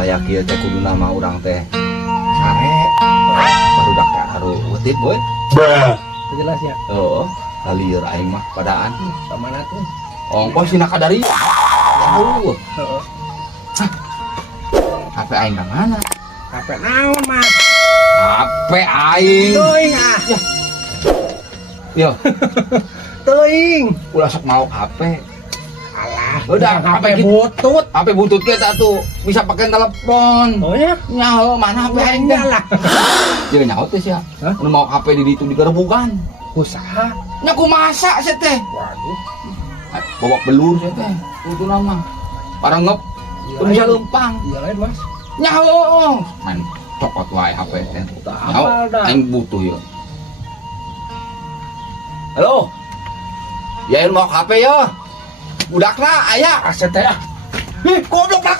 supaya kieu teh kudu nama urang teh sare baru dak haru weutit boy. Jelas ya. Heeh, kalieur aing mah padaan. Samana tuh. Ongkos dina kadari. Aduh. Heeh. HP aing ka mana? HP naon, Mas? HP aing. Teuing ah. Yo, Teuing. ulah sok mau HP. Alah, Udah HP butut. HP butut kita tuh bisa pakai telepon. Oh ya? Nyaho mana HP aing teh? Lah. Jeung nyaho teh sia. Hah? Nu mau HP di ditu digerebugan. Usaha. Nya kumaha sia teh? Waduh. Bawa belur sia teh. Kudu nama. Parangep kudu bisa lempang. Iya lain, Mas. Nyaho. Man cokot wae HP teh. Nyaho Apal dah. aing butuh ya. Halo. Ya mau HP ya. Budakna aya. Aset teh ah. Goblok lah.